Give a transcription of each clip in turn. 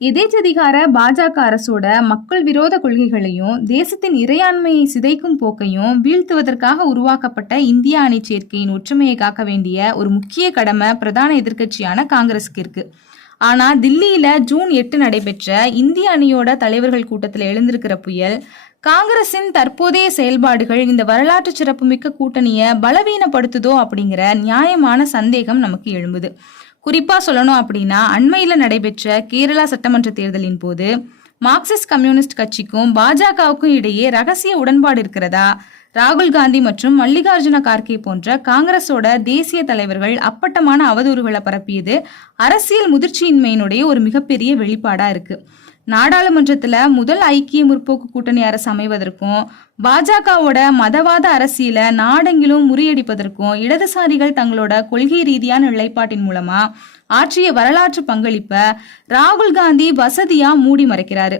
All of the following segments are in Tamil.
எதேச்சதிகார பாஜக அரசோட மக்கள் விரோத கொள்கைகளையும் தேசத்தின் இறையாண்மையை சிதைக்கும் போக்கையும் வீழ்த்துவதற்காக உருவாக்கப்பட்ட இந்திய அணி சேர்க்கையின் ஒற்றுமையை காக்க வேண்டிய ஒரு முக்கிய கடமை பிரதான எதிர்க்கட்சியான காங்கிரஸுக்கு இருக்கு. ஆனா தில்லியில ஜூன் 8 நடைபெற்ற இந்திய அணியோட தலைவர்கள் கூட்டத்தில் எழுந்திருக்கிற புயல் காங்கிரசின் தற்போதைய செயல்பாடுகள் இந்த வரலாற்று சிறப்புமிக்க கூட்டணியை பலவீனப்படுத்துதோ அப்படிங்கிற நியாயமான சந்தேகம் நமக்கு எழும்புது. குறிப்பா சொல்லணும் அப்படின்னா, அண்மையில நடைபெற்ற கேரளா சட்டமன்ற தேர்தலின் போது மார்க்சிஸ்ட் கம்யூனிஸ்ட் கட்சிக்கும் பாஜகவுக்கும் இடையே ரகசிய உடன்பாடு இருக்கிறதா, ராகுல் காந்தி மற்றும் மல்லிகார்ஜுன கார்கே போன்ற காங்கிரஸோட தேசிய தலைவர்கள் அப்பட்டமான அவதூறுகளை பரப்பியது அரசியல் முதிர்ச்சியின்மையினுடைய ஒரு மிகப்பெரிய வெளிப்பாடா இருக்கு. நாடாளுமன்றத்துல முதல் ஐக்கிய முற்போக்கு கூட்டணி அரசு அமைவதற்கும் பாஜகவோட மதவாத அரசியலை நாடெங்கிலும் முறியடிப்பதற்கும் இடதுசாரிகள் தங்களோட கொள்கை ரீதியான நிலைப்பாட்டின் மூலமா ஆற்றிய வரலாற்று பங்களிப்பை ராகுல் காந்தி வசதியா மூடி மறைக்கிறாரு.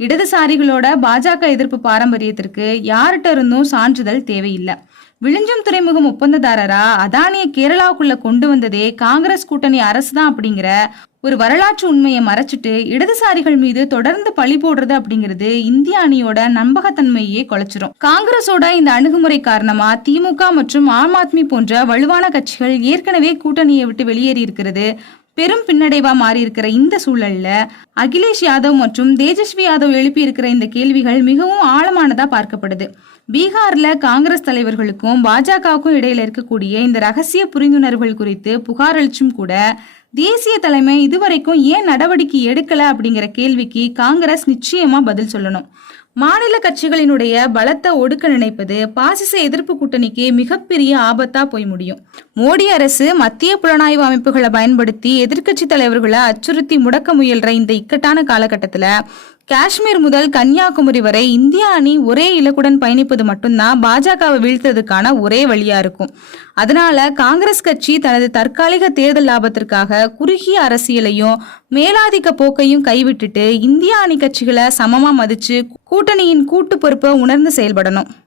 இடதுசாரிகளோட பாஜக எதிர்ப்பு பாரம்பரியத்திற்கு யார்கிட்ட இருந்தும் சான்றிதழ் தேவையில்லை. விழிஞ்சும் துறைமுகம் ஒப்பந்ததாரரா அதானிய கேரளாவுக்குள்ள கொண்டு வந்ததே காங்கிரஸ் கூட்டணி அரசு தான் அப்படிங்கிற ஒரு வரலாற்று உண்மையை மறைச்சிட்டு இடதுசாரிகள் மீது தொடர்ந்து பழி போடுறது அப்படிங்கிறது இந்திய அணியோட நம்பகத்தன்மையே குலைச்சிரும். காங்கிரஸோட இந்த அணுகுமுறை காரணமா திமுக மற்றும் ஆம் ஆத்மி போன்ற வலுவான கட்சிகள் ஏற்கனவே கூட்டணியை விட்டு வெளியேறி இருக்கிறது பெரும் பின்னடைவா மாறி இருக்கிற இந்த சூழல்ல அகிலேஷ் யாதவ் மற்றும் தேஜஸ்வி யாதவ் எழுப்பி இருக்கிற இந்த கேள்விகள் மிகவும் ஆழமானதா பார்க்கப்படுது. பீகார்ல காங்கிரஸ் தலைவர்களுக்கும் பாஜகவுக்கும் இடையில இருக்கக்கூடிய இந்த ரகசிய புரிந்துணர்வுகள் குறித்து புகார் அளிச்சும் கூட தேசிய தலைமை இதுவரைக்கும் ஏன் நடவடிக்கை எடுக்கல அப்படிங்கிற கேள்விக்கு காங்கிரஸ் நிச்சயமா பதில் சொல்லணும். மாநில கட்சிகளினுடைய பலத்தை ஒடுக்க நினைப்பது பாசிச எதிர்ப்பு கூட்டணிக்கு மிகப்பெரிய ஆபத்தா போய் முடியும். மோடி அரசு மத்திய புலனாய்வு அமைப்புகளை பயன்படுத்தி எதிர்க்கட்சி தலைவர்களை அச்சுறுத்தி முடக்க முயல்ற இந்த இக்கட்டான காலகட்டத்துல காஷ்மீர் முதல் கன்னியாகுமரி வரை இந்திய அணி ஒரே இலக்குடன் பயணிப்பது மட்டும்தான் பாஜகவை வீழ்த்ததுக்கான ஒரே வழியா இருக்கும். அதனால காங்கிரஸ் கட்சி தனது தற்காலிக தேர்தல் லாபத்திற்காக குறுகிய அரசியலையும் மேலாதிக்க போக்கையும் கைவிட்டுட்டு இந்திய அணி கட்சிகளை சமமா மதிச்சு கூட்டணியின் கூட்டு பொறுப்பை உணர்ந்து செயல்படணும்.